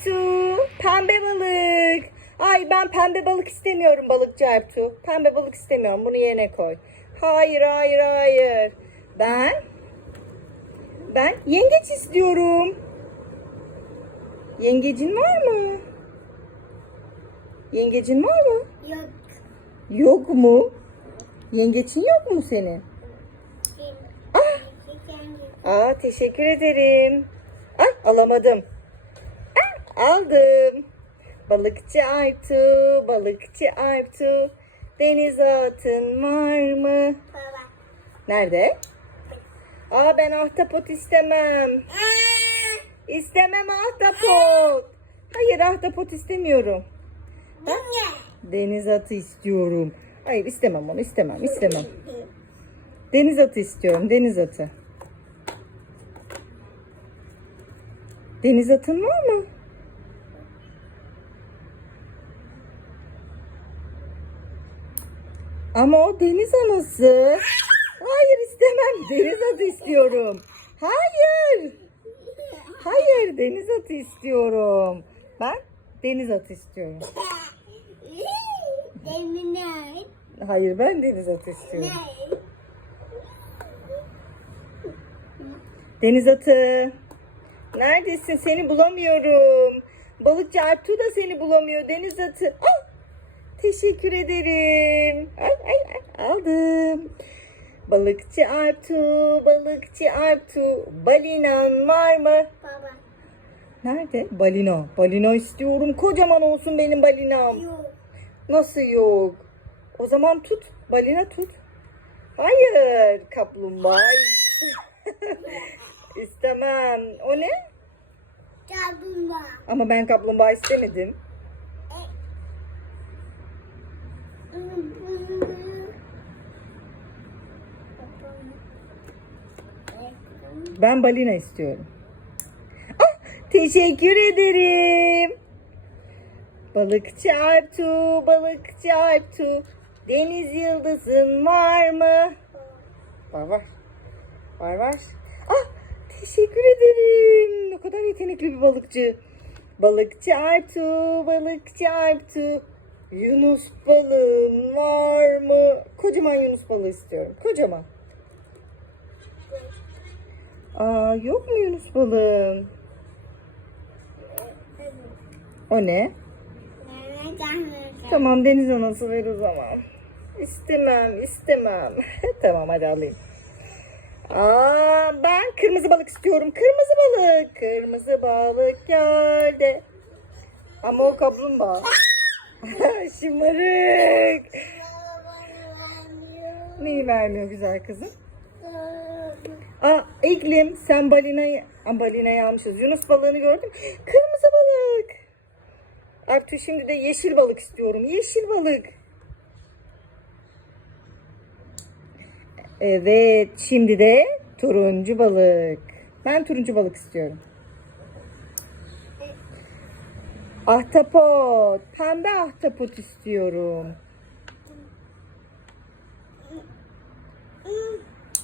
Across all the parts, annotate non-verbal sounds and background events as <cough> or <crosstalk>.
Ertuğ. Pembe balık. Ay ben pembe balık istemiyorum balıkçı Ertuğ. Pembe balık istemiyorum. Bunu yerine koy. Hayır hayır hayır. Ben ben yengeç istiyorum. Yengecin var mı? Yengecin var mı? Yok. Yok mu? Yengeçin yok mu senin? Ah! Aa teşekkür ederim. Ay alamadım. Aldım. Balıkçı Artu, balıkçı Artu. Denize atın var mı? Baba. Nerede? Aa ben ahtapot istemem. İstemem ahtapot. Hayır ahtapot istemiyorum. Deniz atı istiyorum. Hayır istemem onu istemem istemem. Deniz atı istiyorum deniz atı. Deniz atın var mı? Ama o deniz anası. Hayır istemem. Deniz atı istiyorum. Hayır. Hayır deniz atı istiyorum. Ben deniz atı istiyorum. Hayır ben deniz atı istiyorum. Deniz atı. Neredesin? Seni bulamıyorum. Balıkçı Artu da seni bulamıyor. Deniz atı. Ah! Teşekkür ederim. Ay, ay, ay, aldım. Balıkçı Artu, balıkçı Artu. Balinan var mı? Baba. Nerede? Balina. Balina istiyorum. Kocaman olsun benim balinam. Yok. Nasıl yok? O zaman tut. Balina tut. Hayır. Kaplumbağa. İstemem. O ne? Kaplumbağa. Ama ben kaplumbağa istemedim. Ben balina istiyorum. Ah, teşekkür ederim. Balıkçı Artu, balıkçı Artu. Deniz yıldızın var mı? Var var. Var var. Ah, teşekkür ederim. Ne kadar yetenekli bir balıkçı. Balıkçı Artu, balıkçı Artu. Yunus balığın var mı? Kocaman Yunus balığı istiyorum. Kocaman. Aa, yok mu Yunus balığın? O ne? Tamam deniz anası ver o zaman. İstemem, istemem. <laughs> tamam hadi alayım. Aa, ben kırmızı balık istiyorum. Kırmızı balık. Kırmızı balık geldi. Ama o kaplumbağa. <laughs> Şımarık. Neyi vermiyor güzel kızım? Aa, iklim sen balinayı, balinayı almışız. Yunus balığını gördün mü? Kırmızı balık. Artık şimdi de yeşil balık istiyorum. Yeşil balık. Evet, şimdi de turuncu balık. Ben turuncu balık istiyorum. Ahtapot. Pembe ahtapot istiyorum.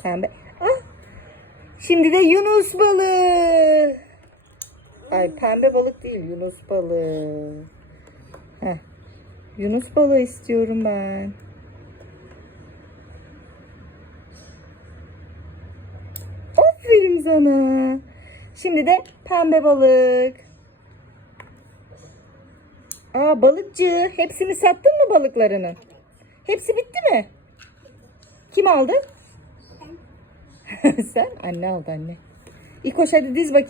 Pembe. Ah. Şimdi de Yunus balığı. Ay pembe balık değil Yunus balığı. Heh. Yunus balığı istiyorum ben. Aferin sana. Şimdi de pembe balık. Aa balıkçı. Hepsini sattın mı balıklarını? Hepsi bitti mi? Kim aldı? <laughs> Sen. Anne aldı anne. İlk koş hadi diz bakayım.